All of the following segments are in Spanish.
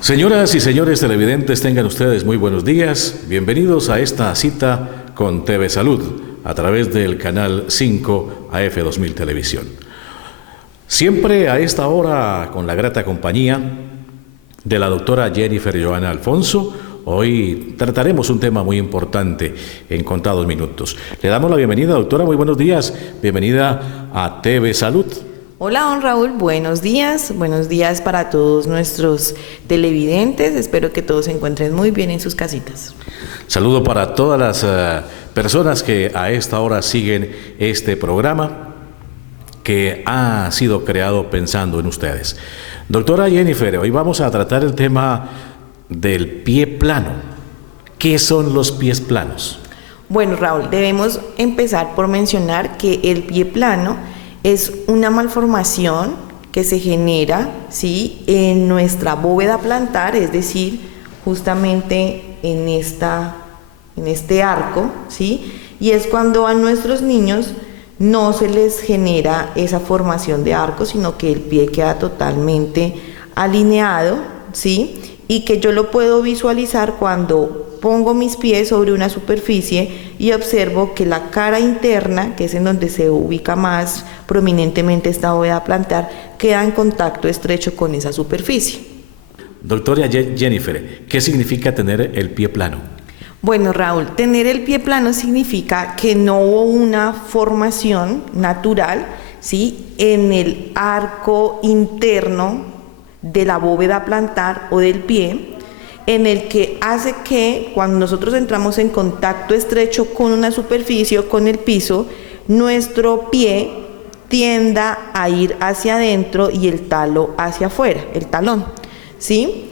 Señoras y señores televidentes, tengan ustedes muy buenos días. Bienvenidos a esta cita con TV Salud a través del canal 5 AF2000 Televisión. Siempre a esta hora con la grata compañía de la doctora Jennifer Joana Alfonso. Hoy trataremos un tema muy importante en contados minutos. Le damos la bienvenida, doctora, muy buenos días. Bienvenida a TV Salud. Hola, don Raúl, buenos días para todos nuestros televidentes, espero que todos se encuentren muy bien en sus casitas. Saludo para todas las personas que a esta hora siguen este programa que ha sido creado pensando en ustedes. Doctora Jennifer, hoy vamos a tratar el tema del pie plano. ¿Qué son los pies planos? Bueno, Raúl, debemos empezar por mencionar que el pie plano es una malformación que se genera, ¿sí?, en nuestra bóveda plantar, es decir, justamente en este arco, ¿sí? Y es cuando a nuestros niños no se les genera esa formación de arco, sino que el pie queda totalmente alineado, ¿sí? Y que yo lo puedo visualizar cuando pongo mis pies sobre una superficie y observo que la cara interna, que es en donde se ubica más prominentemente esta bóveda plantar, queda en contacto estrecho con esa superficie. Doctora Jennifer, ¿qué significa tener el pie plano? Bueno, Raúl, tener el pie plano significa que no hubo una formación natural, ¿sí?, en el arco interno de la bóveda plantar o del pie, en el que hace que cuando nosotros entramos en contacto estrecho con una superficie o con el piso, nuestro pie tienda a ir hacia adentro y el talo hacia afuera, el talón, ¿sí?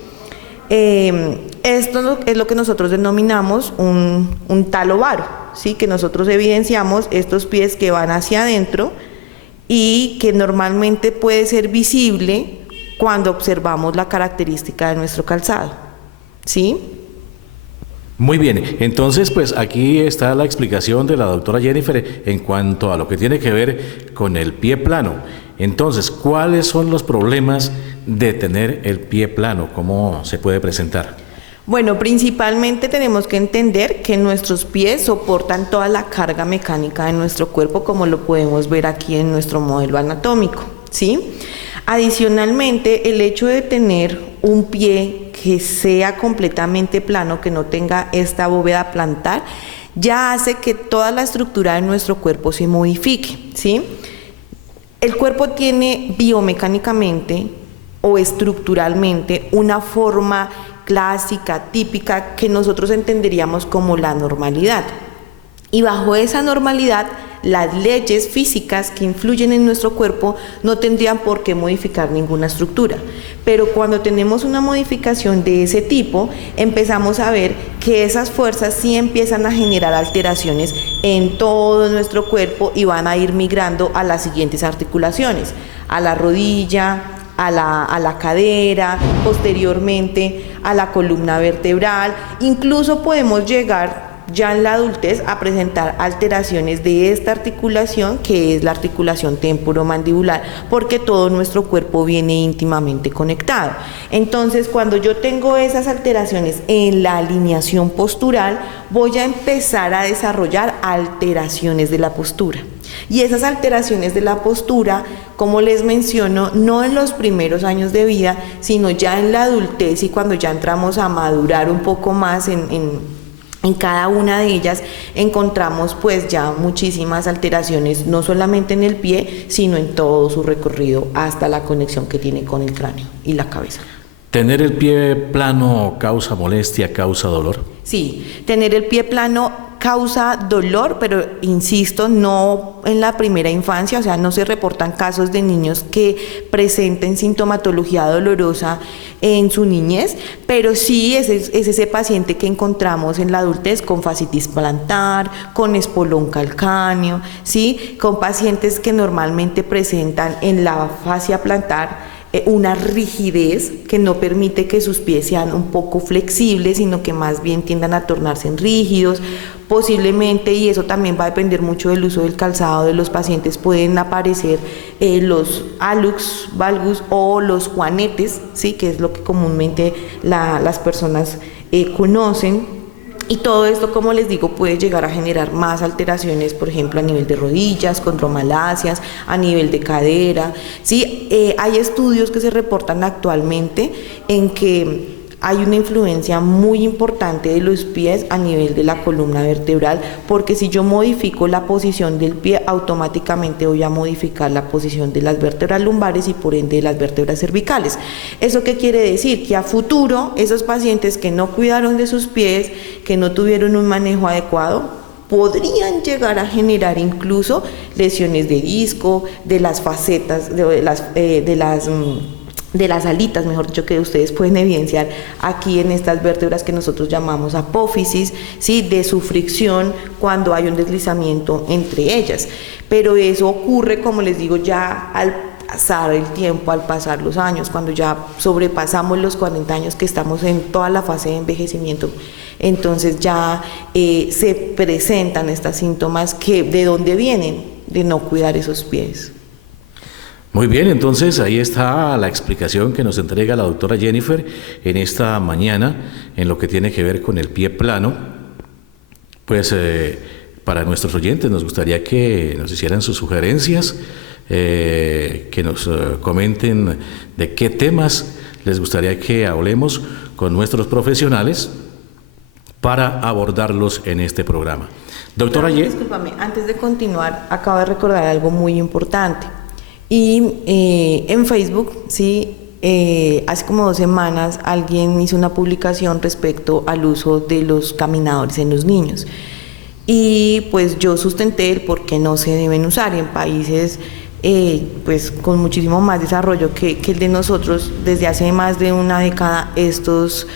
Esto es lo que nosotros denominamos un talo varo, ¿sí? Que nosotros evidenciamos estos pies que van hacia adentro y que normalmente puede ser visible cuando observamos la característica de nuestro calzado, ¿sí? Muy bien, entonces pues aquí está la explicación de la doctora Jennifer en cuanto a lo que tiene que ver con el pie plano. Entonces, ¿cuáles son los problemas de tener el pie plano? ¿Cómo se puede presentar? Bueno, principalmente tenemos que entender que nuestros pies soportan toda la carga mecánica de nuestro cuerpo, como lo podemos ver aquí en nuestro modelo anatómico, ¿sí? Adicionalmente, el hecho de tener un pie que sea completamente plano, que no tenga esta bóveda plantar, ya hace que toda la estructura de nuestro cuerpo se modifique, ¿sí? El cuerpo tiene biomecánicamente o estructuralmente una forma clásica, típica, que nosotros entenderíamos como la normalidad. Y bajo esa normalidad, las leyes físicas que influyen en nuestro cuerpo no tendrían por qué modificar ninguna estructura. Pero cuando tenemos una modificación de ese tipo, empezamos a ver que esas fuerzas sí empiezan a generar alteraciones en todo nuestro cuerpo y van a ir migrando a las siguientes articulaciones, a la rodilla, a la cadera, posteriormente a la columna vertebral. Incluso podemos llegar ya en la adultez a presentar alteraciones de esta articulación, que es la articulación temporomandibular, porque todo nuestro cuerpo viene íntimamente conectado. Entonces, cuando yo tengo esas alteraciones en la alineación postural, voy a empezar a desarrollar alteraciones de la postura. Y esas alteraciones de la postura, como les menciono, no en los primeros años de vida, sino ya en la adultez y cuando ya entramos a madurar un poco más en cada una de ellas, encontramos pues ya muchísimas alteraciones, no solamente en el pie, sino en todo su recorrido hasta la conexión que tiene con el cráneo y la cabeza. ¿Tener el pie plano causa molestia, causa dolor? Sí, tener el pie plano causa dolor, pero insisto, no en la primera infancia, o sea, no se reportan casos de niños que presenten sintomatología dolorosa en su niñez, pero sí es ese paciente que encontramos en la adultez con fascitis plantar, con espolón calcáneo, ¿sí?, con pacientes que normalmente presentan en la fascia plantar una rigidez que no permite que sus pies sean un poco flexibles, sino que más bien tiendan a tornarse en rígidos, Posiblemente, y eso también va a depender mucho del uso del calzado de los pacientes, pueden aparecer los hallux valgus o los juanetes, ¿sí? Que es lo que comúnmente las personas conocen. Y todo esto, como les digo, puede llegar a generar más alteraciones, por ejemplo, a nivel de rodillas, condromalacias, a nivel de cadera. ¿Sí? Hay estudios que se reportan actualmente en que hay una influencia muy importante de los pies a nivel de la columna vertebral, porque si yo modifico la posición del pie, automáticamente voy a modificar la posición de las vértebras lumbares y por ende de las vértebras cervicales. ¿Eso qué quiere decir? Que a futuro esos pacientes que no cuidaron de sus pies, que no tuvieron un manejo adecuado, podrían llegar a generar incluso lesiones de disco, de las facetas, de las alitas, mejor dicho, que ustedes pueden evidenciar aquí en estas vértebras que nosotros llamamos apófisis, ¿sí? De su fricción cuando hay un deslizamiento entre ellas. Pero eso ocurre, como les digo, ya al pasar el tiempo, al pasar los años, cuando ya sobrepasamos los 40 años, que estamos en toda la fase de envejecimiento. Entonces ya se presentan estos síntomas que ¿de dónde vienen? De no cuidar esos pies. Muy bien, entonces ahí está la explicación que nos entrega la doctora Jennifer en esta mañana en lo que tiene que ver con el pie plano. Pues para nuestros oyentes nos gustaría que nos hicieran sus sugerencias, que nos comenten de qué temas les gustaría que hablemos con nuestros profesionales para abordarlos en este programa. Doctora Jennifer. Discúlpame, antes de continuar, acabo de recordar algo muy importante. Y en Facebook, sí, hace como 2 semanas alguien hizo una publicación respecto al uso de los caminadores en los niños. Y pues yo sustenté el por qué no se deben usar en países pues con muchísimo más desarrollo que el de nosotros. Desde hace más de una década estos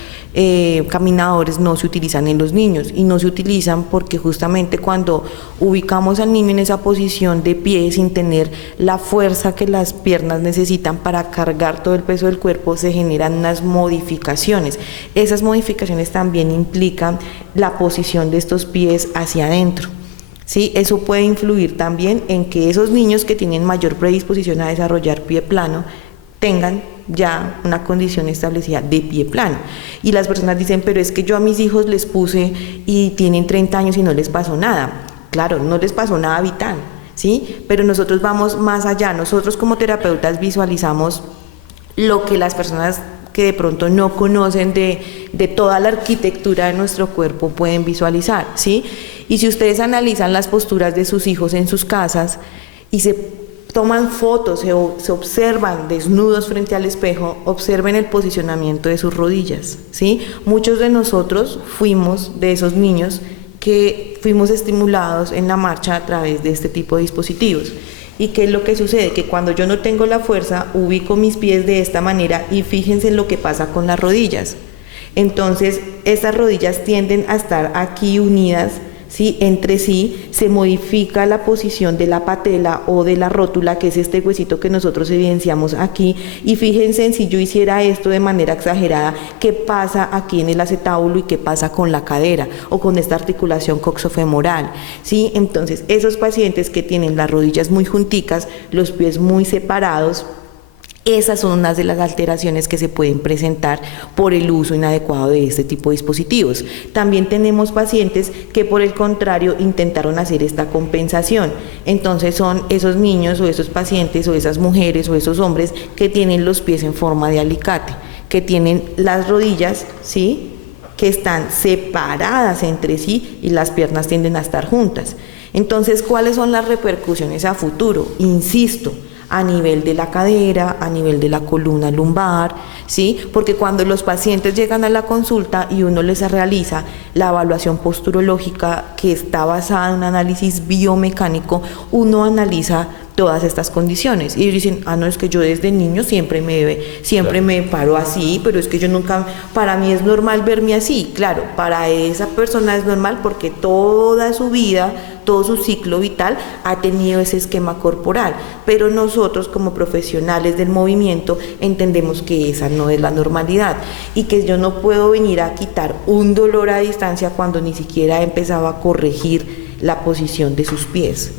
caminadores no se utilizan en los niños, y no se utilizan porque justamente cuando ubicamos al niño en esa posición de pie sin tener la fuerza que las piernas necesitan para cargar todo el peso del cuerpo, se generan unas modificaciones. Esas modificaciones también implican la posición de estos pies hacia adentro. ¿Sí? Eso puede influir también en que esos niños que tienen mayor predisposición a desarrollar pie plano tengan ya una condición establecida de pie plano. Y las personas dicen, pero es que yo a mis hijos les puse y tienen 30 años y no les pasó nada. Claro, no les pasó nada vital, ¿sí? Pero nosotros vamos más allá. Nosotros como terapeutas visualizamos lo que las personas que de pronto no conocen de toda la arquitectura de nuestro cuerpo pueden visualizar, ¿sí? Y si ustedes analizan las posturas de sus hijos en sus casas y se toman fotos, se observan desnudos frente al espejo, observen el posicionamiento de sus rodillas, ¿sí? Muchos de nosotros fuimos de esos niños que fuimos estimulados en la marcha a través de este tipo de dispositivos. ¿Y qué es lo que sucede? Que cuando yo no tengo la fuerza, ubico mis pies de esta manera y fíjense lo que pasa con las rodillas. Entonces, estas rodillas tienden a estar aquí unidas, ¿sí? Entre sí, se modifica la posición de la patela o de la rótula, que es este huesito que nosotros evidenciamos aquí, y fíjense en si yo hiciera esto de manera exagerada, qué pasa aquí en el acetábulo y qué pasa con la cadera o con esta articulación coxofemoral, ¿sí? Entonces, esos pacientes que tienen las rodillas muy junticas, los pies muy separados, esas son unas de las alteraciones que se pueden presentar por el uso inadecuado de este tipo de dispositivos. También tenemos pacientes que por el contrario intentaron hacer esta compensación. Entonces son esos niños o esos pacientes o esas mujeres o esos hombres que tienen los pies en forma de alicate, que tienen las rodillas, ¿sí?, que están separadas entre sí y las piernas tienden a estar juntas. Entonces, ¿cuáles son las repercusiones a futuro? Insisto, a nivel de la cadera, a nivel de la columna lumbar, ¿sí? Porque cuando los pacientes llegan a la consulta y uno les realiza la evaluación posturológica que está basada en un análisis biomecánico, uno analiza todas estas condiciones. Y ellos dicen, no, es que yo desde niño siempre me paro así, pero es que yo nunca, para mí es normal verme así. Claro, para esa persona es normal porque toda su vida, todo su ciclo vital ha tenido ese esquema corporal, pero nosotros como profesionales del movimiento entendemos que esa no es la normalidad y que yo no puedo venir a quitar un dolor a distancia cuando ni siquiera he empezado a corregir la posición de sus pies.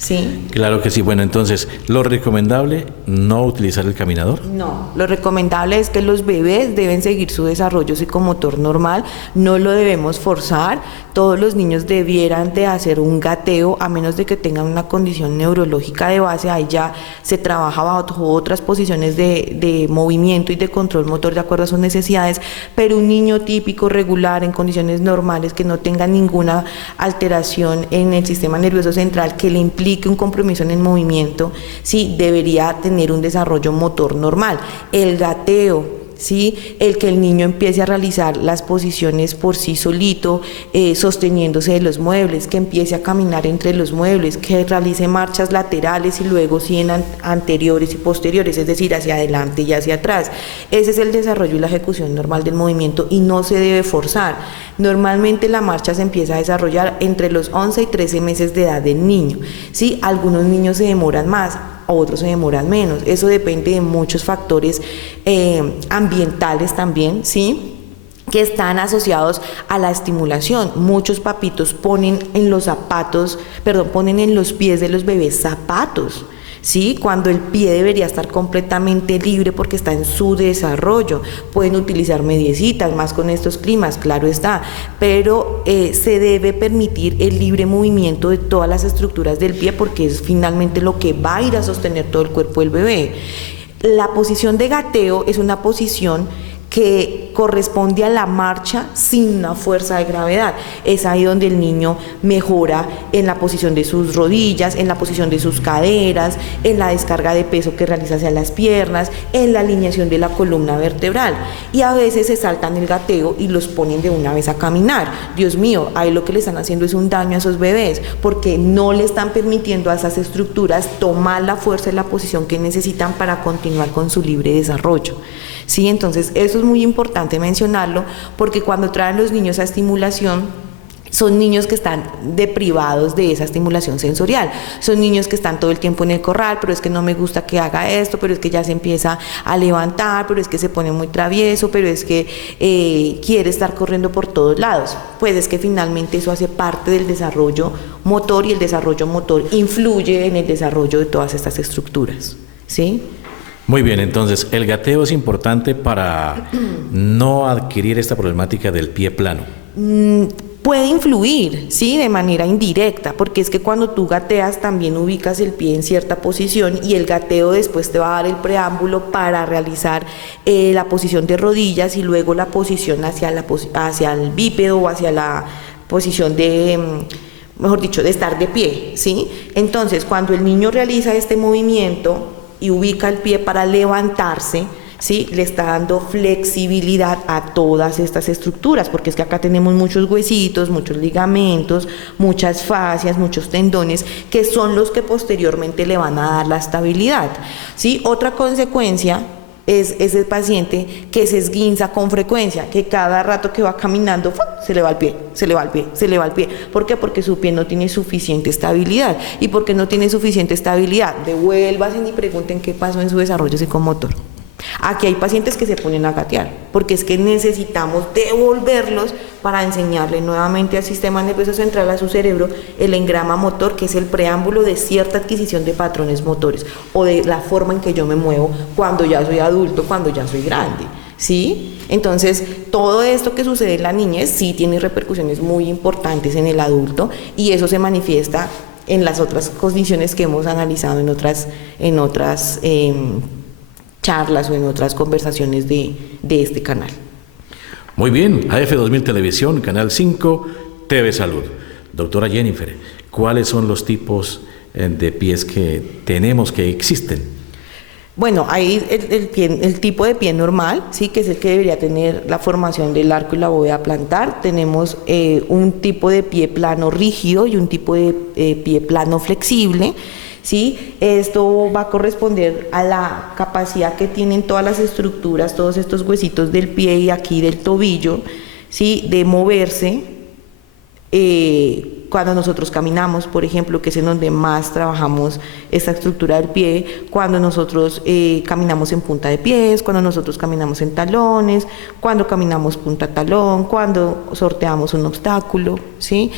¿Sí? Claro que sí. Bueno, entonces, ¿lo recomendable no utilizar el caminador? No, lo recomendable es que los bebés deben seguir su desarrollo psicomotor normal, no lo debemos forzar. Todos los niños debieran de hacer un gateo, a menos de que tengan una condición neurológica de base. Ahí ya se trabaja bajo otras posiciones de movimiento y de control motor de acuerdo a sus necesidades, pero un niño típico, regular, en condiciones normales, que no tenga ninguna alteración en el sistema nervioso central que le implique un compromiso en el movimiento, sí, debería tener un desarrollo motor normal. El gateo, ¿sí? El que el niño empiece a realizar las posiciones por sí solito, sosteniéndose de los muebles, que empiece a caminar entre los muebles, que realice marchas laterales y luego sí en anteriores y posteriores, es decir, hacia adelante y hacia atrás. Ese es el desarrollo y la ejecución normal del movimiento y no se debe forzar. Normalmente la marcha se empieza a desarrollar entre los 11 y 13 meses de edad del niño, ¿sí? Algunos niños se demoran más, otros se demoran menos. Eso depende de muchos factores ambientales también, ¿sí?, que están asociados a la estimulación. Muchos papitos ponen en los pies de los bebés zapatos, ¿sí?, cuando el pie debería estar completamente libre porque está en su desarrollo. Pueden utilizar mediecitas, más con estos climas, claro está, pero se debe permitir el libre movimiento de todas las estructuras del pie porque es finalmente lo que va a ir a sostener todo el cuerpo del bebé. La posición de gateo es una posición que corresponde a la marcha sin una fuerza de gravedad. Es ahí donde el niño mejora en la posición de sus rodillas, en la posición de sus caderas, en la descarga de peso que realiza hacia las piernas, en la alineación de la columna vertebral. Y a veces se saltan el gateo y los ponen de una vez a caminar. Dios mío, ahí lo que le están haciendo es un daño a esos bebés, porque no le están permitiendo a esas estructuras tomar la fuerza y la posición que necesitan para continuar con su libre desarrollo. Sí, entonces eso es muy importante mencionarlo, porque cuando traen los niños a estimulación, son niños que están deprivados de esa estimulación sensorial, son niños que están todo el tiempo en el corral, pero es que no me gusta que haga esto, pero es que ya se empieza a levantar, pero es que se pone muy travieso, pero es que quiere estar corriendo por todos lados. Pues es que finalmente eso hace parte del desarrollo motor y el desarrollo motor influye en el desarrollo de todas estas estructuras, ¿sí? Muy bien, entonces el gateo es importante para no adquirir esta problemática del pie plano. Puede influir, ¿sí?, de manera indirecta, porque es que cuando tú gateas también ubicas el pie en cierta posición y el gateo después te va a dar el preámbulo para realizar la posición de rodillas y luego la posición hacia el bípedo o hacia la posición de... mejor dicho, de estar de pie, ¿sí? Entonces, cuando el niño realiza este movimiento y ubica el pie para levantarse, ¿sí?, le está dando flexibilidad a todas estas estructuras, porque es que acá tenemos muchos huesitos, muchos ligamentos, muchas fascias, muchos tendones, que son los que posteriormente le van a dar la estabilidad, ¿sí? Otra consecuencia es ese paciente que se esguinza con frecuencia, que cada rato que va caminando se le va el pie, se le va el pie, se le va el pie. ¿Por qué? Porque su pie no tiene suficiente estabilidad. ¿Y porque no tiene suficiente estabilidad? Devuélvase y pregunten qué pasó en su desarrollo psicomotor. Aquí hay pacientes que se ponen a gatear, porque es que necesitamos devolverlos para enseñarle nuevamente al sistema nervioso central, a su cerebro, el engrama motor, que es el preámbulo de cierta adquisición de patrones motores o de la forma en que yo me muevo cuando ya soy adulto, cuando ya soy grande, ¿sí? Entonces, todo esto que sucede en la niñez sí tiene repercusiones muy importantes en el adulto y eso se manifiesta en las otras condiciones que hemos analizado en otras charlas o en otras conversaciones de este canal. Muy bien, AF 2000 Televisión, Canal 5, TV Salud. Doctora Jennifer, ¿cuáles son los tipos de pies que tenemos, que existen? Bueno, hay el tipo de pie normal, ¿sí?, que es el que debería tener la formación del arco y la bóveda plantar. Tenemos un tipo de pie plano rígido y un tipo de pie plano flexible, ¿sí? Esto va a corresponder a la capacidad que tienen todas las estructuras, todos estos huesitos del pie y aquí del tobillo, ¿sí? De moverse cuando nosotros caminamos, por ejemplo, que es en donde más trabajamos esta estructura del pie, cuando nosotros caminamos en punta de pies, cuando nosotros caminamos en talones, cuando caminamos punta talón, cuando sorteamos un obstáculo, ¿sí?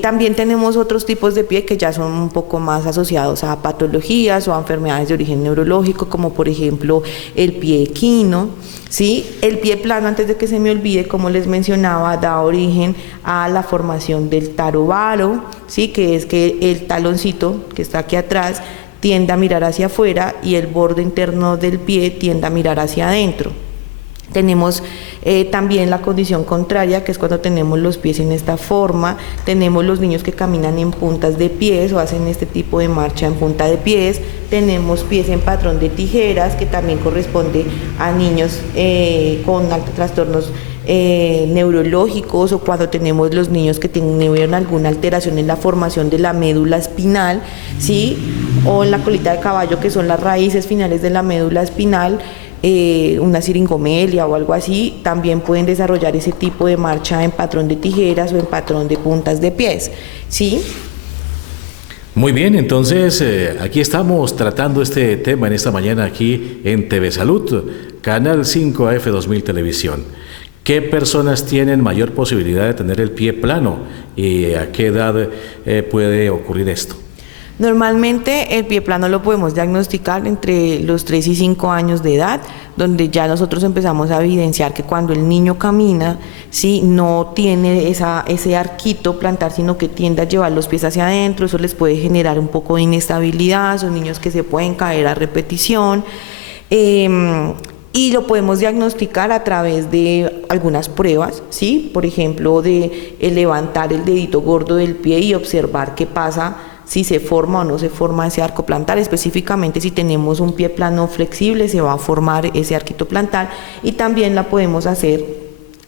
También tenemos otros tipos de pie que ya son un poco más asociados a patologías o a enfermedades de origen neurológico, como por ejemplo el pie equino, ¿sí? El pie plano, antes de que se me olvide, como les mencionaba, da origen a la formación del tarovaro, ¿sí? Que es que el taloncito que está aquí atrás tiende a mirar hacia afuera y el borde interno del pie tiende a mirar hacia adentro. Tenemos también la condición contraria, que es cuando tenemos los pies en esta forma. Tenemos los niños que caminan en puntas de pies o hacen este tipo de marcha en punta de pies. Tenemos pies en patrón de tijeras, que también corresponde a niños con trastornos neurológicos, o cuando tenemos los niños que tuvieron alguna alteración en la formación de la médula espinal, ¿sí? O en la colita de caballo, que son las raíces finales de la médula espinal. Una siringomelia o algo así, también pueden desarrollar ese tipo de marcha en patrón de tijeras o en patrón de puntas de pies, ¿sí? Muy bien, entonces aquí estamos tratando este tema en esta mañana aquí en TV Salud, Canal 5 AF 2000 Televisión. ¿Qué personas tienen mayor posibilidad de tener el pie plano y a qué edad puede ocurrir esto? Normalmente el pie plano lo podemos diagnosticar entre los 3 y 5 años de edad, donde ya nosotros empezamos a evidenciar que cuando el niño camina, ¿sí? No tiene ese arquito plantar, sino que tiende a llevar los pies hacia adentro. Eso les puede generar un poco de inestabilidad, son niños que se pueden caer a repetición. Y lo podemos diagnosticar a través de algunas pruebas, ¿sí? Por ejemplo, de levantar el dedito gordo del pie y observar qué pasa, si se forma o no se forma ese arco plantar. Específicamente, si tenemos un pie plano flexible, se va a formar ese arquito plantar. Y también la podemos hacer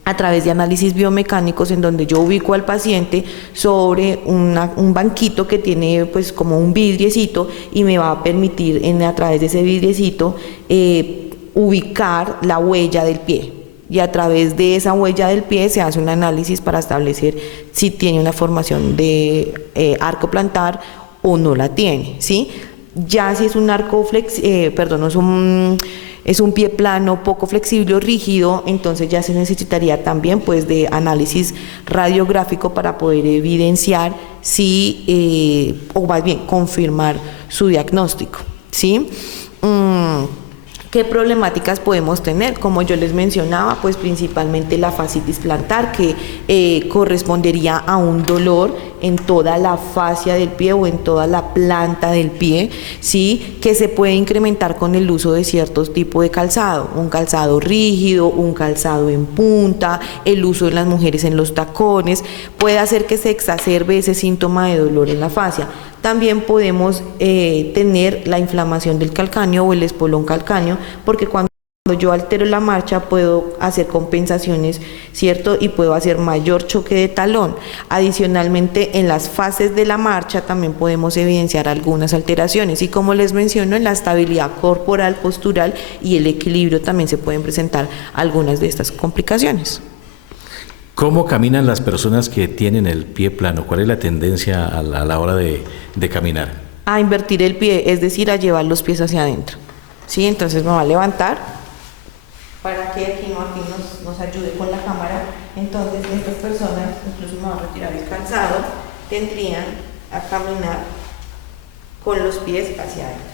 a través de análisis biomecánicos, en donde yo ubico al paciente sobre un banquito que tiene pues como un vidriecito, y me va a permitir a través de ese vidriecito ubicar la huella del pie. Y a través de esa huella del pie se hace un análisis para establecer si tiene una formación de arco plantar o no la tiene, ¿sí? Ya si es un es un pie plano poco flexible o rígido, entonces ya se necesitaría también pues de análisis radiográfico para poder evidenciar si, o más bien confirmar su diagnóstico, ¿sí? ¿Qué problemáticas podemos tener? Como yo les mencionaba, pues principalmente la fascitis plantar, que correspondería a un dolor en toda la fascia del pie o en toda la planta del pie, ¿sí? Que se puede incrementar con el uso de ciertos tipos de calzado, un calzado rígido, un calzado en punta, el uso de las mujeres en los tacones, puede hacer que se exacerbe ese síntoma de dolor en la fascia. También podemos tener la inflamación del calcáneo o el espolón calcáneo, porque cuando yo altero la marcha puedo hacer compensaciones, ¿cierto? Y puedo hacer mayor choque de talón. Adicionalmente, en las fases de la marcha también podemos evidenciar algunas alteraciones, y como les menciono, en la estabilidad corporal, postural y el equilibrio también se pueden presentar algunas de estas complicaciones. ¿Cómo caminan las personas que tienen el pie plano? ¿Cuál es la tendencia a la hora de caminar? A invertir el pie, es decir, a llevar los pies hacia adentro, ¿sí? Entonces me va a levantar para que aquí nos ayude con la cámara. Entonces estas personas, incluso me va a retirar el calzado, tendrían a caminar con los pies hacia adentro,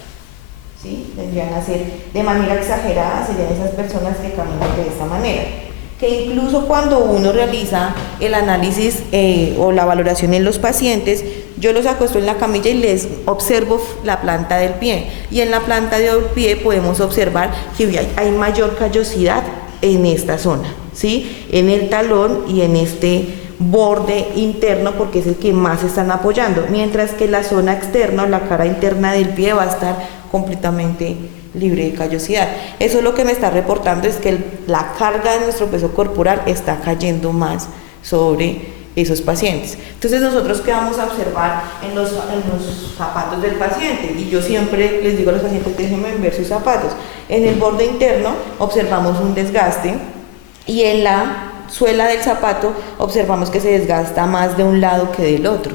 ¿sí? Tendrían a hacer de manera exagerada, serían esas personas que caminan de esta manera. Que incluso cuando uno realiza el análisis o la valoración en los pacientes, yo los acuesto en la camilla y les observo la planta del pie, y en la planta del pie podemos observar que hay mayor callosidad en esta zona, ¿sí? En el talón y en este borde interno, porque es el que más se están apoyando, mientras que la zona externa o la cara interna del pie va a estar completamente libre de callosidad. Eso lo que me está reportando es que la carga de nuestro peso corporal está cayendo más sobre esos pacientes. Entonces nosotros qué vamos a observar en los zapatos del paciente, y yo siempre les digo a los pacientes, déjenme ver sus zapatos. En el borde interno observamos un desgaste, y en la suela del zapato observamos que se desgasta más de un lado que del otro.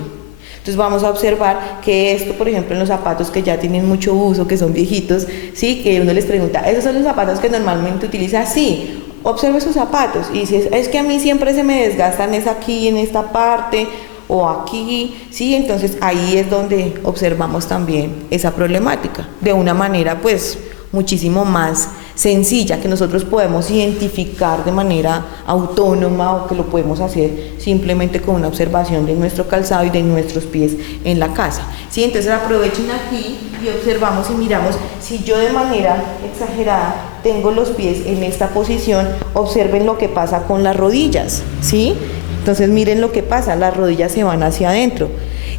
Entonces vamos a observar que esto, por ejemplo, en los zapatos que ya tienen mucho uso, que son viejitos, ¿sí? Que uno les pregunta, ¿esos son los zapatos que normalmente utiliza? Sí, observe sus zapatos y dice, es que a mí siempre se me desgastan, es aquí, en esta parte, o aquí, ¿sí? Entonces ahí es donde observamos también esa problemática, de una manera pues muchísimo más sencilla, que nosotros podemos identificar de manera autónoma, o que lo podemos hacer simplemente con una observación de nuestro calzado y de nuestros pies en la casa, ¿sí? Entonces aprovechen aquí y observamos y miramos. Si yo de manera exagerada tengo los pies en esta posición, observen lo que pasa con las rodillas, ¿sí? Entonces miren lo que pasa, las rodillas se van hacia adentro.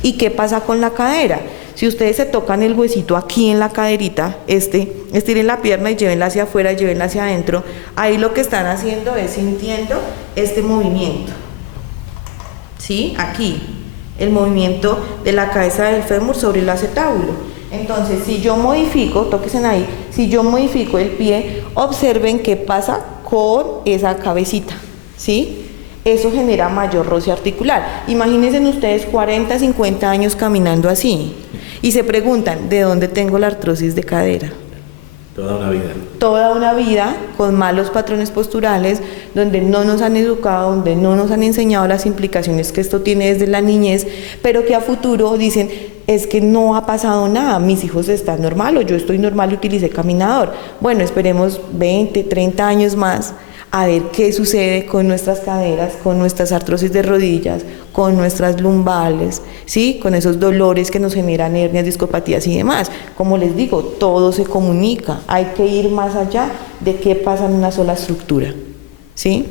¿Y qué pasa con la cadera? Si ustedes se tocan el huesito aquí en la caderita, estiren la pierna y llévenla hacia afuera, llévenla hacia adentro, ahí lo que están haciendo es sintiendo este movimiento, ¿sí? Aquí, el movimiento de la cabeza del fémur sobre el acetábulo. Entonces, si yo modifico, tóquense ahí, si yo modifico el pie, observen qué pasa con esa cabecita, ¿sí? Eso genera mayor roce articular. Imagínense ustedes 40, 50 años caminando así y se preguntan, ¿de dónde tengo la artrosis de cadera? Toda una vida. Toda una vida con malos patrones posturales, donde no nos han educado, donde no nos han enseñado las implicaciones que esto tiene desde la niñez, pero que a futuro dicen, es que no ha pasado nada, mis hijos están normal o yo estoy normal y utilicé caminador. Bueno, esperemos 20, 30 años más a ver qué sucede con nuestras caderas, con nuestras artrosis de rodillas, con nuestras lumbales, ¿sí? Con esos dolores que nos generan hernias, discopatías y demás. Como les digo, todo se comunica, hay que ir más allá de qué pasa en una sola estructura, ¿sí?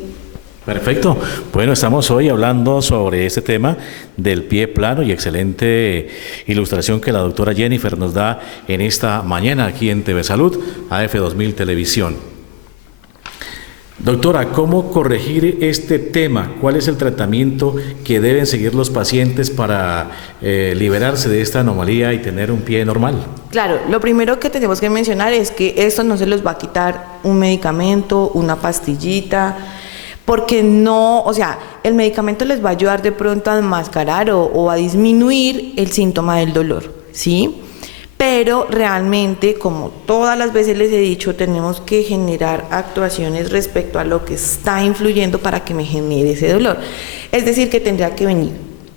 Perfecto. Bueno, estamos hoy hablando sobre este tema del pie plano y excelente ilustración que la doctora Jennifer nos da en esta mañana aquí en TV Salud, AF2000 Televisión. Doctora, ¿cómo corregir este tema? ¿Cuál es el tratamiento que deben seguir los pacientes para liberarse de esta anomalía y tener un pie normal? Claro, lo primero que tenemos que mencionar es que esto no se les va a quitar un medicamento, una pastillita, porque no, o sea, el medicamento les va a ayudar de pronto a enmascarar o a disminuir el síntoma del dolor, ¿sí? Pero realmente, como todas las veces les he dicho, tenemos que generar actuaciones respecto a lo que está influyendo para que me genere ese dolor. Es decir, que tendría que venir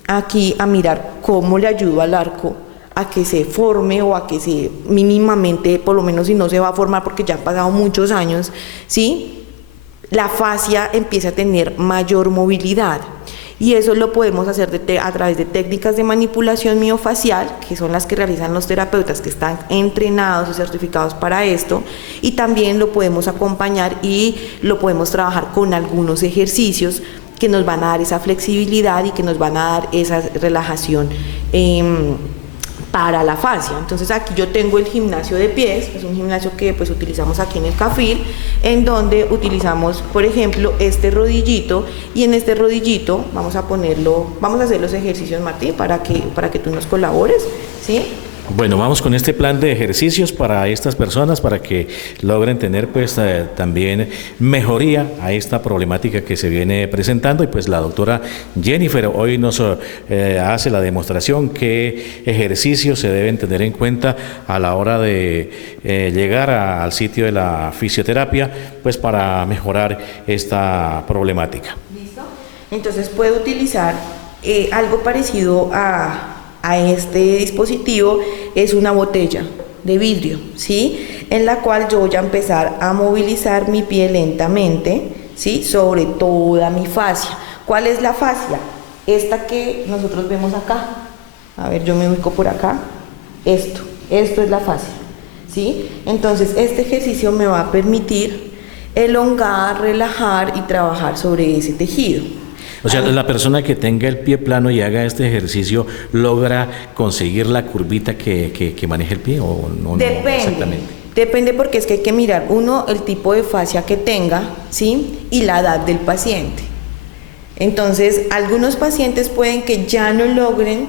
aquí a mirar cómo le ayudo al arco a que se forme o a que se mínimamente, por lo menos si no se va a formar porque ya han pasado muchos años, ¿sí? La fascia empieza a tener mayor movilidad. Y eso lo podemos hacer a través de técnicas de manipulación miofacial, que son las que realizan los terapeutas que están entrenados y certificados para esto, y también lo podemos acompañar y lo podemos trabajar con algunos ejercicios que nos van a dar esa flexibilidad y que nos van a dar esa relajación para la fascia. Entonces aquí yo tengo el gimnasio de pies, es un gimnasio que pues utilizamos aquí en el CAFIL, en donde utilizamos, por ejemplo, este rodillito, y en este rodillito vamos a ponerlo, vamos a hacer los ejercicios, Martín, para que tú nos colabores, ¿sí? Bueno, vamos con este plan de ejercicios para estas personas para que logren tener pues también mejoría a esta problemática que se viene presentando, y pues la doctora Jennifer hoy nos hace la demostración qué ejercicios se deben tener en cuenta a la hora de llegar al sitio de la fisioterapia pues para mejorar esta problemática. ¿Listo? Entonces puedo utilizar algo parecido a este dispositivo, es una botella de vidrio, ¿sí? En la cual yo voy a empezar a movilizar mi pie lentamente, ¿sí? Sobre toda mi fascia. ¿Cuál es la fascia? Esta que nosotros vemos acá. A ver, yo me ubico por acá. Esto es la fascia, ¿sí? Entonces, este ejercicio me va a permitir elongar, relajar y trabajar sobre ese tejido. O sea, la persona que tenga el pie plano y haga este ejercicio, ¿logra conseguir la curvita que maneja el pie o no? Depende, exactamente. Depende, porque es que hay que mirar, uno, el tipo de fascia que tenga, ¿sí? Y la edad del paciente. Entonces, algunos pacientes pueden que ya no logren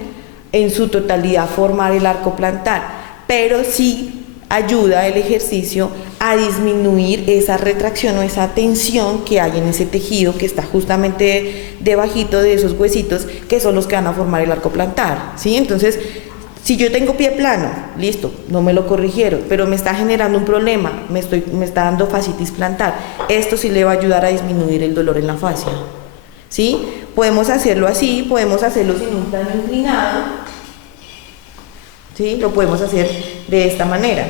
en su totalidad formar el arco plantar, pero sí ayuda el ejercicio a disminuir esa retracción o esa tensión que hay en ese tejido que está justamente debajito de esos huesitos que son los que van a formar el arco plantar, ¿sí? Entonces, si yo tengo pie plano, listo, no me lo corrigieron, pero me está generando un problema, me está dando fascitis plantar, esto sí le va a ayudar a disminuir el dolor en la fascia, ¿sí? Podemos hacerlo así, podemos hacerlo sin un plano inclinado, ¿sí? Lo podemos hacer de esta manera.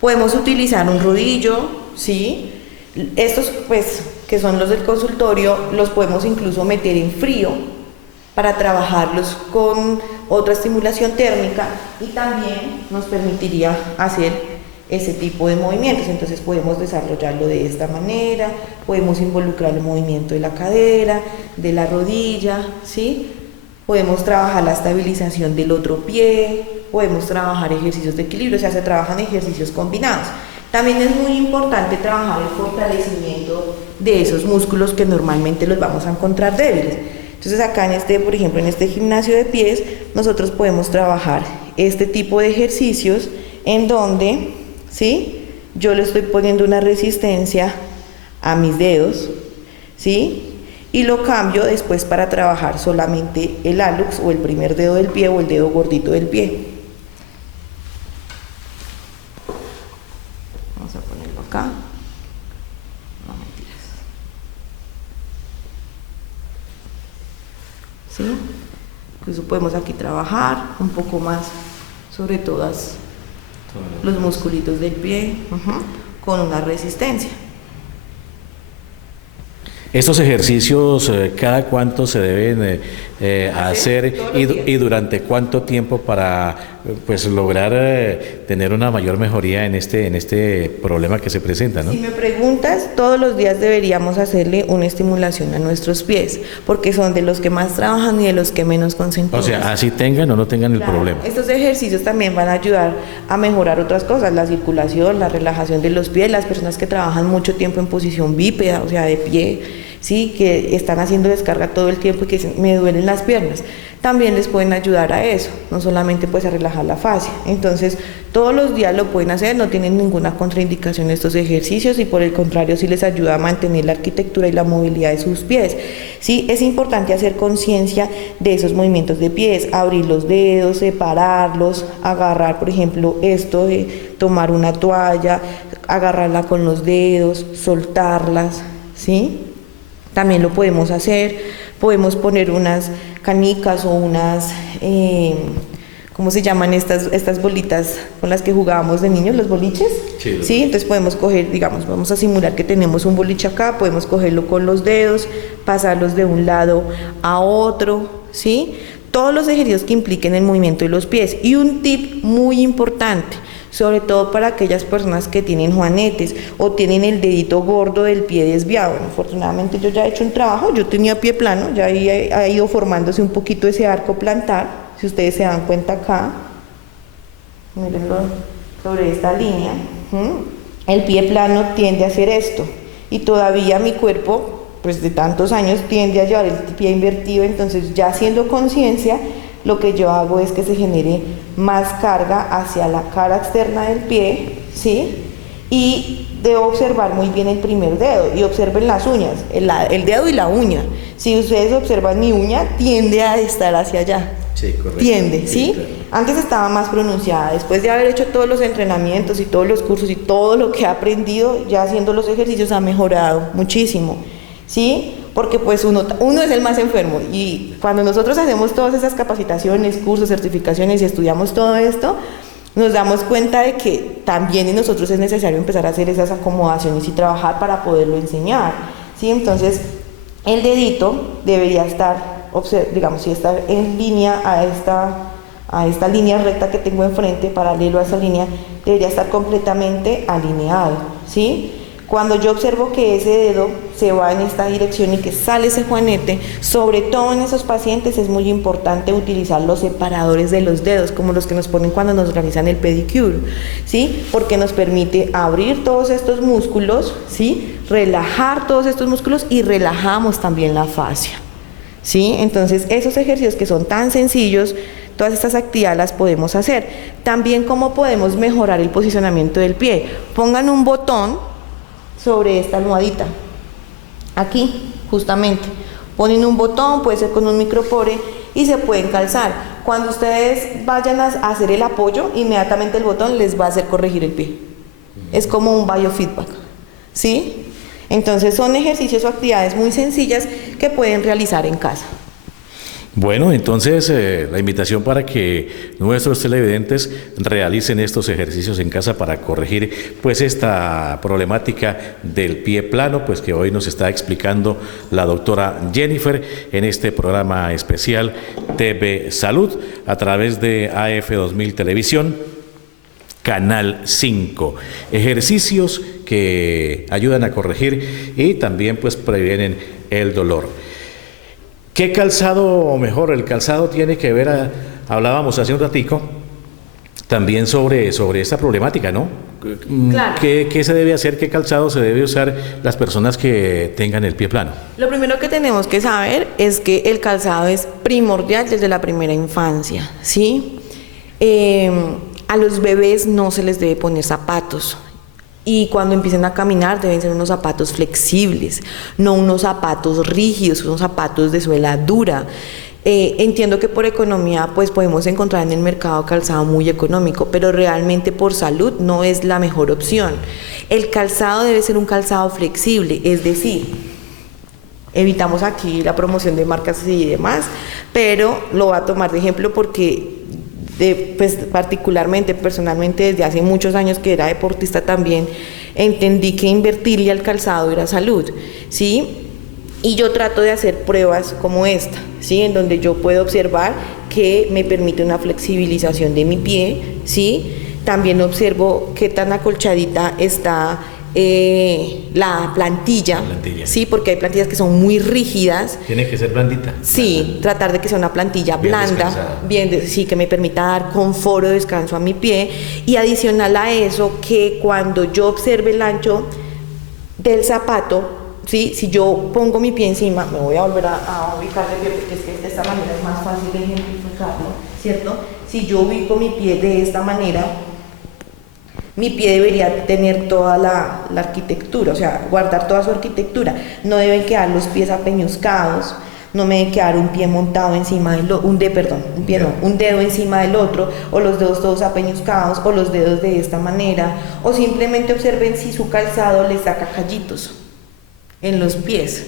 Podemos utilizar un rodillo, ¿sí? Estos, pues, que son los del consultorio, los podemos incluso meter en frío para trabajarlos con otra estimulación térmica y también nos permitiría hacer ese tipo de movimientos. Entonces podemos desarrollarlo de esta manera, podemos involucrar el movimiento de la cadera, de la rodilla, ¿sí? Podemos trabajar la estabilización del otro pie, podemos trabajar ejercicios de equilibrio, o sea, se trabajan ejercicios combinados. También es muy importante trabajar el fortalecimiento de esos músculos que normalmente los vamos a encontrar débiles. Entonces acá por ejemplo, en este gimnasio de pies, nosotros podemos trabajar este tipo de ejercicios en donde, ¿sí? Yo le estoy poniendo una resistencia a mis dedos, ¿sí? Y lo cambio después para trabajar solamente el hallux o el primer dedo del pie o el dedo gordito del pie. Vamos a ponerlo acá. No, mentiras. ¿Sí? Incluso podemos aquí trabajar un poco más sobre todos los musculitos del pie, con una resistencia. Estos ejercicios, ¿cada cuánto se deben hacer y durante cuánto tiempo para pues lograr tener una mayor mejoría en este problema que se presenta, ¿no? Si me preguntas, todos los días deberíamos hacerle una estimulación a nuestros pies, porque son de los que más trabajan y de los que menos consentimos. O sea, así tengan o no tengan el problema. Estos ejercicios también van a ayudar a mejorar otras cosas, la circulación, la relajación de los pies, las personas que trabajan mucho tiempo en posición bípeda, o sea, de pie, sí, que están haciendo descarga todo el tiempo y que me duelen las piernas, también les pueden ayudar a eso, no solamente pues a relajar la fascia. Entonces todos los días lo pueden hacer, no tienen ninguna contraindicación estos ejercicios y por el contrario sí les ayuda a mantener la arquitectura y la movilidad de sus pies. Sí, es importante hacer conciencia de esos movimientos de pies, abrir los dedos, separarlos, agarrar por ejemplo esto de tomar una toalla, agarrarla con los dedos, soltarlas, ¿sí? También lo podemos hacer, podemos poner unas canicas o unas, ¿cómo se llaman estas bolitas con las que jugábamos de niños, los boliches? Sí. Entonces podemos coger, digamos, vamos a simular que tenemos un boliche acá, podemos cogerlo con los dedos, pasarlos de un lado a otro, ¿sí? Todos los ejercicios que impliquen el movimiento de los pies. Y un tip muy importante, sobre todo para aquellas personas que tienen juanetes o tienen el dedito gordo del pie desviado. Bueno, afortunadamente yo ya he hecho un trabajo, yo tenía pie plano, ya ha ido formándose un poquito ese arco plantar, si ustedes se dan cuenta acá, mírenlo sobre esta línea, el pie plano tiende a hacer esto y todavía mi cuerpo, pues de tantos años, tiende a llevar el pie invertido. Entonces ya haciendo conciencia, lo que yo hago es que se genere más carga hacia la cara externa del pie, ¿sí? Y debo observar muy bien el primer dedo y observen las uñas, el dedo y la uña. Si ustedes observan mi uña, tiende a estar hacia allá. Sí, correcto. Tiende, ¿sí? Claro. Antes estaba más pronunciada, después de haber hecho todos los entrenamientos y todos los cursos y todo lo que he aprendido, ya haciendo los ejercicios ha mejorado muchísimo, ¿sí? Porque pues uno es el más enfermo y cuando nosotros hacemos todas esas capacitaciones, cursos, certificaciones y estudiamos todo esto, nos damos cuenta de que también en nosotros es necesario empezar a hacer esas acomodaciones y trabajar para poderlo enseñar, ¿sí? Entonces el dedito debería estar, digamos, si está en línea a esta línea recta que tengo enfrente, paralelo a esa línea, debería estar completamente alineado, ¿sí? Cuando yo observo que ese dedo se va en esta dirección y que sale ese juanete, sobre todo en esos pacientes es muy importante utilizar los separadores de los dedos, como los que nos ponen cuando nos realizan el pedicure, ¿sí? Porque nos permite abrir todos estos músculos, ¿sí? Relajar todos estos músculos y relajamos también la fascia, ¿sí? Entonces, esos ejercicios que son tan sencillos, todas estas actividades las podemos hacer. También, ¿cómo podemos mejorar el posicionamiento del pie? Pongan un botón sobre esta almohadita, aquí, justamente. Ponen un botón, puede ser con un micropore, y se pueden calzar. Cuando ustedes vayan a hacer el apoyo, inmediatamente el botón les va a hacer corregir el pie. Es como un biofeedback, ¿sí? Entonces son ejercicios o actividades muy sencillas que pueden realizar en casa. Bueno, entonces la invitación para que nuestros televidentes realicen estos ejercicios en casa para corregir pues esta problemática del pie plano, pues que hoy nos está explicando la doctora Jennifer en este programa especial TV Salud a través de AF 2000 Televisión, Canal 5. Ejercicios que ayudan a corregir y también pues previenen el dolor. ¿Qué calzado mejor? El calzado tiene que ver, hablábamos hace un ratico, también sobre esta problemática, ¿no? Claro. ¿Qué se debe hacer? ¿Qué calzado se debe usar las personas que tengan el pie plano? Lo primero que tenemos que saber es que el calzado es primordial desde la primera infancia, ¿sí? A los bebés no se les debe poner zapatos. Y cuando empiecen a caminar deben ser unos zapatos flexibles, no unos zapatos rígidos, unos zapatos de suela dura. Entiendo que por economía pues podemos encontrar en el mercado calzado muy económico, pero realmente por salud no es la mejor opción. El calzado debe ser un calzado flexible, es decir, evitamos aquí la promoción de marcas y demás, pero lo voy a tomar de ejemplo porque pues particularmente, personalmente, desde hace muchos años que era deportista también, entendí que invertirle al calzado era salud, ¿sí? Y yo trato de hacer pruebas como esta, ¿sí? En donde yo puedo observar que me permite una flexibilización de mi pie, ¿sí? También observo qué tan acolchadita está la plantilla, sí, porque hay plantillas que son muy rígidas. Tiene que ser blandita. Sí, tratar de que sea una plantilla bien blanda, sí, que me permita dar confort o descanso a mi pie. Y adicional a eso, que cuando yo observe el ancho del zapato, ¿sí? Si yo pongo mi pie encima, me voy a volver a ubicar de pie porque es que de esta manera es más fácil de ejemplificarlo, ¿cierto? Si yo ubico mi pie de esta manera, mi pie debería tener toda la arquitectura, o sea, guardar toda su arquitectura. No deben quedar los pies apeñuscados, no me debe quedar un pie montado encima del otro, un dedo encima del otro, o los dedos todos apeñuscados, o los dedos de esta manera, o simplemente observen si su calzado les saca callitos en los pies,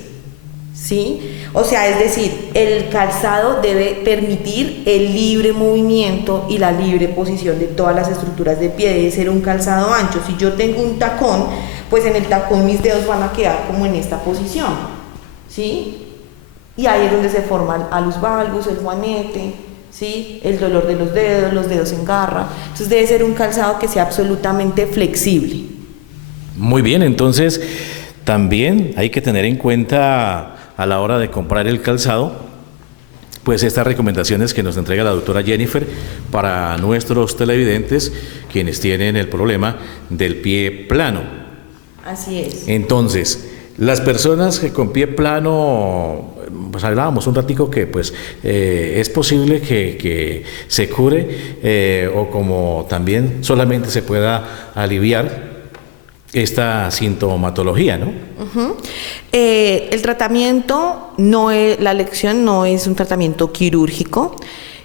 ¿sí? O sea, es decir, el calzado debe permitir el libre movimiento y la libre posición de todas las estructuras de pie. Debe ser un calzado ancho. Si yo tengo un tacón, pues en el tacón mis dedos van a quedar como en esta posición, ¿sí? Y ahí es donde se forman alus valgus, el juanete, ¿sí? El dolor de los dedos en garra. Entonces debe ser un calzado que sea absolutamente flexible. Muy bien, entonces también hay que tener en cuenta a la hora de comprar el calzado, pues estas recomendaciones que nos entrega la doctora Jennifer para nuestros televidentes, quienes tienen el problema del pie plano. Así es. Entonces, las personas que con pie plano, pues hablábamos un ratico que pues es posible que se cure o como también solamente se pueda aliviar esta sintomatología, ¿no? El tratamiento la elección no es un tratamiento quirúrgico.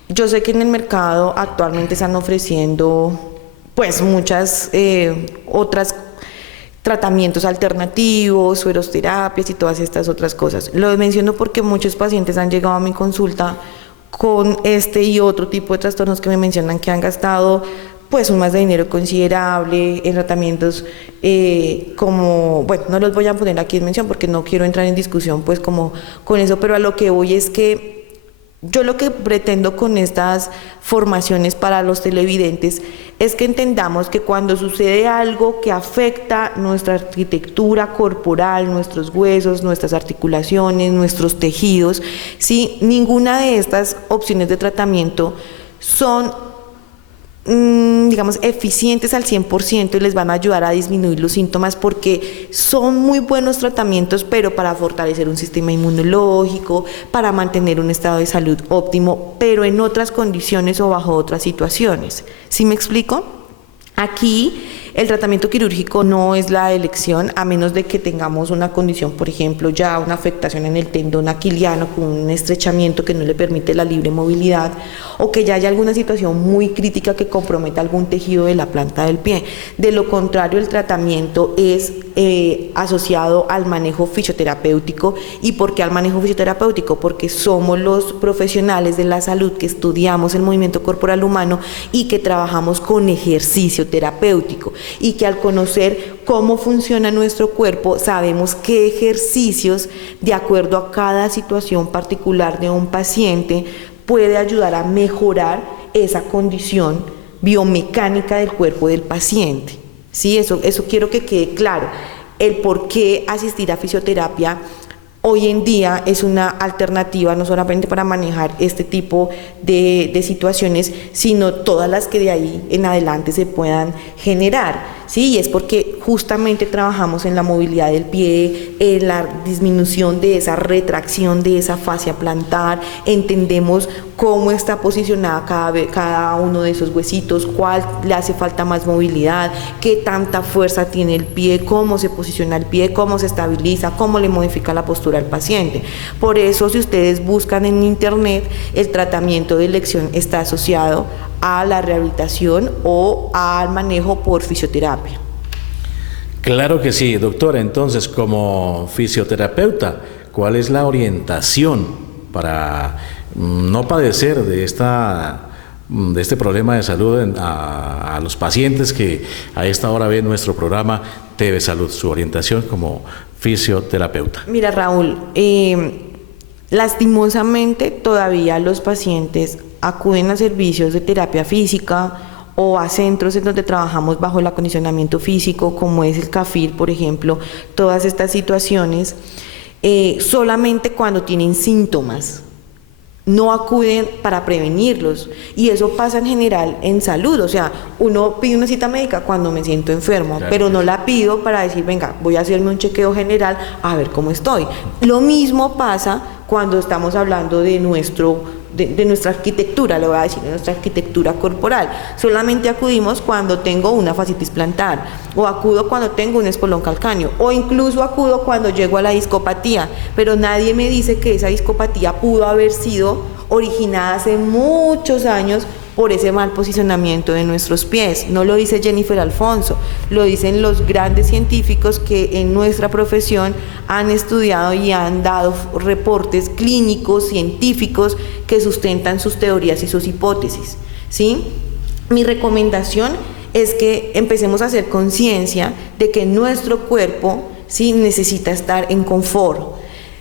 Yo sé que en el mercado actualmente están ofreciendo pues muchas otras tratamientos alternativos, sueroterapias y todas estas otras cosas. Lo menciono porque muchos pacientes han llegado a mi consulta con este y otro tipo de trastornos que me mencionan que han gastado pues un más de dinero considerable en tratamientos como, bueno, no los voy a poner aquí en mención porque no quiero entrar en discusión pues como con eso, pero a lo que voy es que Yo lo que pretendo con estas formaciones para los televidentes es que entendamos que cuando sucede algo que afecta nuestra arquitectura corporal, nuestros huesos, nuestras articulaciones, nuestros tejidos, ¿sí? Ninguna de estas opciones de tratamiento son digamos, eficientes al 100% y les van a ayudar a disminuir los síntomas porque son muy buenos tratamientos, pero para fortalecer un sistema inmunológico, para mantener un estado de salud óptimo, pero en otras condiciones o bajo otras situaciones. ¿Sí me explico? Aquí el tratamiento quirúrgico no es la elección, a menos de que tengamos una condición, por ejemplo, ya una afectación en el tendón aquiliano con un estrechamiento que no le permite la libre movilidad, o que ya haya alguna situación muy crítica que comprometa algún tejido de la planta del pie. De lo contrario, el tratamiento es asociado al manejo fisioterapéutico. ¿Y por qué al manejo fisioterapéutico? Porque somos los profesionales de la salud que estudiamos el movimiento corporal humano y que trabajamos con ejercicio terapéutico, y que al conocer cómo funciona nuestro cuerpo sabemos qué ejercicios, de acuerdo a cada situación particular de un paciente, puede ayudar a mejorar esa condición biomecánica del cuerpo del paciente. Sí, eso quiero que quede claro. El por qué asistir a fisioterapia hoy en día es una alternativa no solamente para manejar este tipo de situaciones, sino todas las que de ahí en adelante se puedan generar. Sí, y es porque justamente trabajamos en la movilidad del pie, en la disminución de esa retracción de esa fascia plantar, entendemos cómo está posicionada cada uno de esos huesitos, cuál le hace falta más movilidad, qué tanta fuerza tiene el pie, cómo se posiciona el pie, cómo se estabiliza, cómo le modifica la postura al paciente. Por eso, si ustedes buscan en internet, el tratamiento de elección está asociado a la rehabilitación o al manejo por fisioterapia. Claro que sí, doctora. Entonces, como fisioterapeuta, ¿cuál es la orientación para no padecer de este problema de salud a los pacientes que a esta hora ven nuestro programa TV Salud? Su orientación como fisioterapeuta. Mira, Raúl, lastimosamente todavía los pacientes acuden a servicios de terapia física o a centros en donde trabajamos bajo el acondicionamiento físico, como es el CAFIR, por ejemplo, todas estas situaciones, solamente cuando tienen síntomas. No acuden para prevenirlos, y eso pasa en general en salud. O sea, uno pide una cita médica cuando me siento enfermo, claro, pero no la pido para decir, venga, voy a hacerme un chequeo general a ver cómo estoy. Lo mismo pasa cuando estamos hablando de nuestra arquitectura, le voy a decir, de nuestra arquitectura corporal. Solamente acudimos cuando tengo una fascitis plantar, o acudo cuando tengo un espolón calcáneo, o incluso acudo cuando llego a la discopatía, pero nadie me dice que esa discopatía pudo haber sido originada hace muchos años por ese mal posicionamiento de nuestros pies. No lo dice Jennifer Alfonso, lo dicen los grandes científicos que en nuestra profesión han estudiado y han dado reportes clínicos, científicos, que sustentan sus teorías y sus hipótesis, ¿sí? Mi recomendación es que empecemos a hacer conciencia de que nuestro cuerpo, ¿sí?, necesita estar en confort,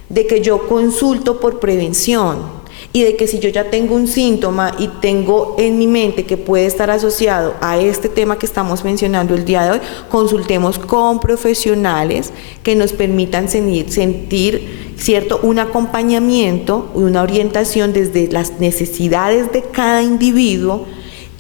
de que yo consulto por prevención, y de que si yo ya tengo un síntoma y tengo en mi mente que puede estar asociado a este tema que estamos mencionando el día de hoy, consultemos con profesionales que nos permitan sentir, ¿cierto?, un acompañamiento, una orientación desde las necesidades de cada individuo,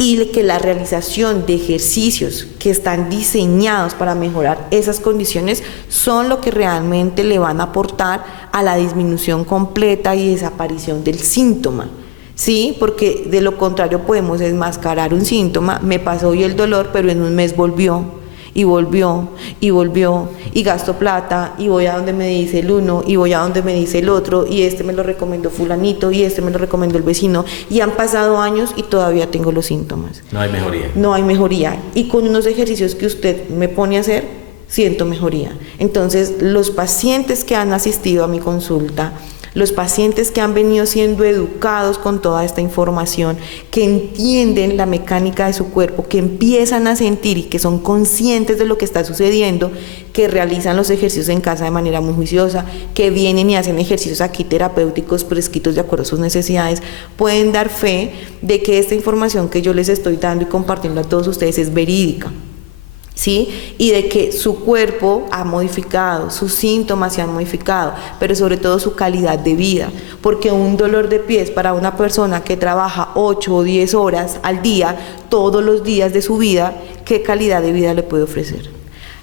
y que la realización de ejercicios que están diseñados para mejorar esas condiciones son lo que realmente le van a aportar a la disminución completa y desaparición del síntoma, ¿sí? Porque de lo contrario podemos enmascarar un síntoma, me pasó hoy el dolor, pero en un mes volvió, y volvió, y volvió, y gasto plata, y voy a donde me dice el uno, y voy a donde me dice el otro, y este me lo recomendó fulanito, y este me lo recomendó el vecino, y han pasado años y todavía tengo los síntomas. No hay mejoría. No hay mejoría. Y con unos ejercicios que usted me pone a hacer, siento mejoría. Entonces, los pacientes que han asistido a mi consulta Los pacientes que han venido siendo educados con toda esta información, que entienden la mecánica de su cuerpo, que empiezan a sentir y que son conscientes de lo que está sucediendo, que realizan los ejercicios en casa de manera muy juiciosa, que vienen y hacen ejercicios aquí terapéuticos prescritos de acuerdo a sus necesidades, pueden dar fe de que esta información que yo les estoy dando y compartiendo a todos ustedes es verídica. ¿Sí? Y de que su cuerpo ha modificado, sus síntomas se han modificado, pero sobre todo su calidad de vida, porque un dolor de pies para una persona que trabaja 8 o 10 horas al día, todos los días de su vida, ¿qué calidad de vida le puede ofrecer?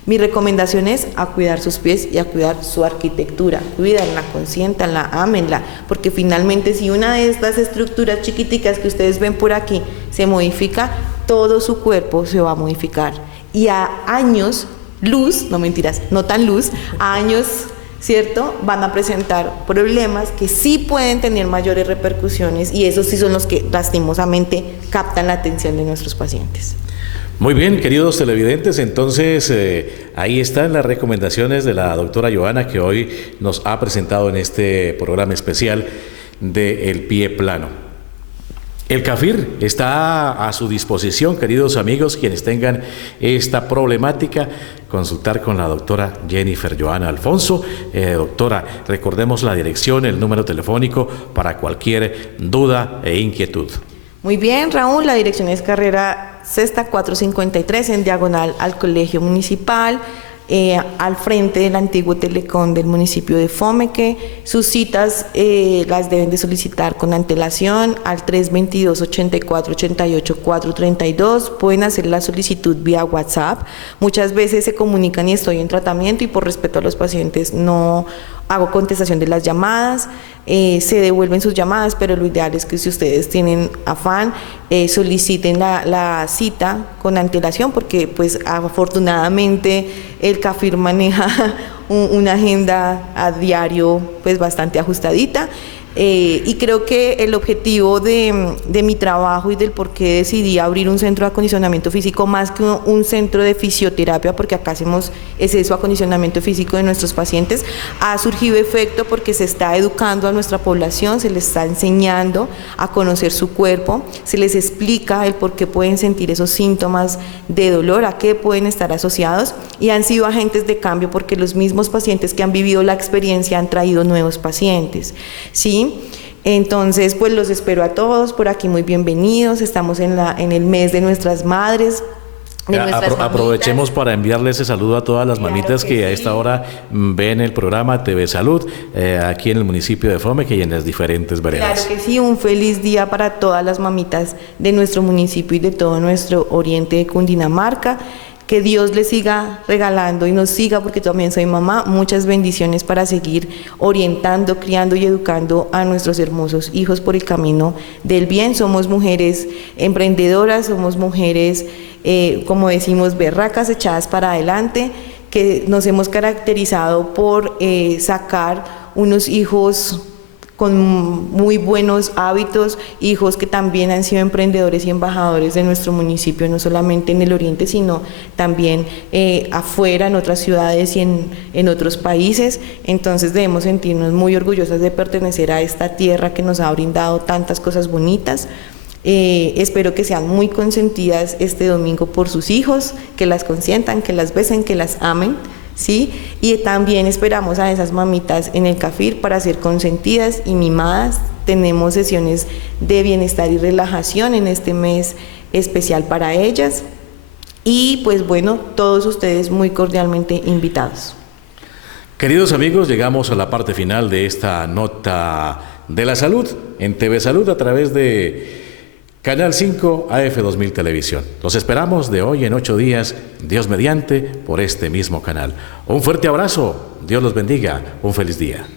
Mi recomendación es a cuidar sus pies y a cuidar su arquitectura. Cuídenla, consiéntanla, ámenla, porque finalmente si una de estas estructuras chiquiticas que ustedes ven por aquí se modifica, todo su cuerpo se va a modificar. Y a años luz, no mentiras, no tan luz, a años, ¿cierto?, van a presentar problemas que sí pueden tener mayores repercusiones, y esos sí son los que lastimosamente captan la atención de nuestros pacientes. Muy bien, queridos televidentes, entonces ahí están las recomendaciones de la doctora Johanna, que hoy nos ha presentado en este programa especial de El Pie Plano. El CAFIR está a su disposición, queridos amigos, quienes tengan esta problemática, consultar con la doctora Jennifer Johanna Alfonso. Doctora, recordemos la dirección, el número telefónico para cualquier duda e inquietud. Muy bien, Raúl, la dirección es Carrera Sexta 453 en diagonal al Colegio Municipal, al frente del antiguo Telecom del municipio de Fomeque. Sus citas las deben de solicitar con antelación al 322-84-88-432. Pueden hacer la solicitud vía WhatsApp. Muchas veces se comunican y estoy en tratamiento, y por respeto a los pacientes no hago contestación de las llamadas, se devuelven sus llamadas, pero lo ideal es que si ustedes tienen afán, soliciten la cita con antelación, porque pues afortunadamente el CAFIR maneja una agenda a diario pues bastante ajustadita. Y creo que el objetivo de mi trabajo y del por qué decidí abrir un centro de acondicionamiento físico más que un centro de fisioterapia, porque acá hacemos eso, acondicionamiento físico de nuestros pacientes, ha surgido efecto porque se está educando a nuestra población, se les está enseñando a conocer su cuerpo, se les explica el por qué pueden sentir esos síntomas de dolor, a qué pueden estar asociados, y han sido agentes de cambio porque los mismos pacientes que han vivido la experiencia han traído nuevos pacientes, ¿sí? Entonces, pues los espero a todos por aquí, muy bienvenidos. Estamos en el mes de nuestras madres. Aprovechemos para enviarle ese saludo a todas las mamitas que a esta hora ven el programa TV Salud aquí en el municipio de Fomeque y en las diferentes veredas. Claro que sí, un feliz día para todas las mamitas de nuestro municipio y de todo nuestro oriente de Cundinamarca. Que Dios les siga regalando y nos siga, porque también soy mamá, muchas bendiciones para seguir orientando, criando y educando a nuestros hermosos hijos por el camino del bien. Somos mujeres emprendedoras, somos mujeres, como decimos, berracas, echadas para adelante, que nos hemos caracterizado por sacar unos hijos con muy buenos hábitos, hijos que también han sido emprendedores y embajadores de nuestro municipio, no solamente en el oriente, sino también afuera, en otras ciudades y en otros países. Entonces debemos sentirnos muy orgullosas de pertenecer a esta tierra que nos ha brindado tantas cosas bonitas. Espero que sean muy consentidas este domingo por sus hijos, que las consientan, que las besen, que las amen, ¿sí? Y también esperamos a esas mamitas en el CAFIR para ser consentidas y mimadas. Tenemos sesiones de bienestar y relajación en este mes especial para ellas. Y pues bueno, todos ustedes muy cordialmente invitados. Queridos amigos, llegamos a la parte final de esta nota de la salud en TV Salud a través de Canal 5 AF 2000 Televisión. Los esperamos de hoy en 8 días, Dios mediante, por este mismo canal. Un fuerte abrazo, Dios los bendiga, un feliz día.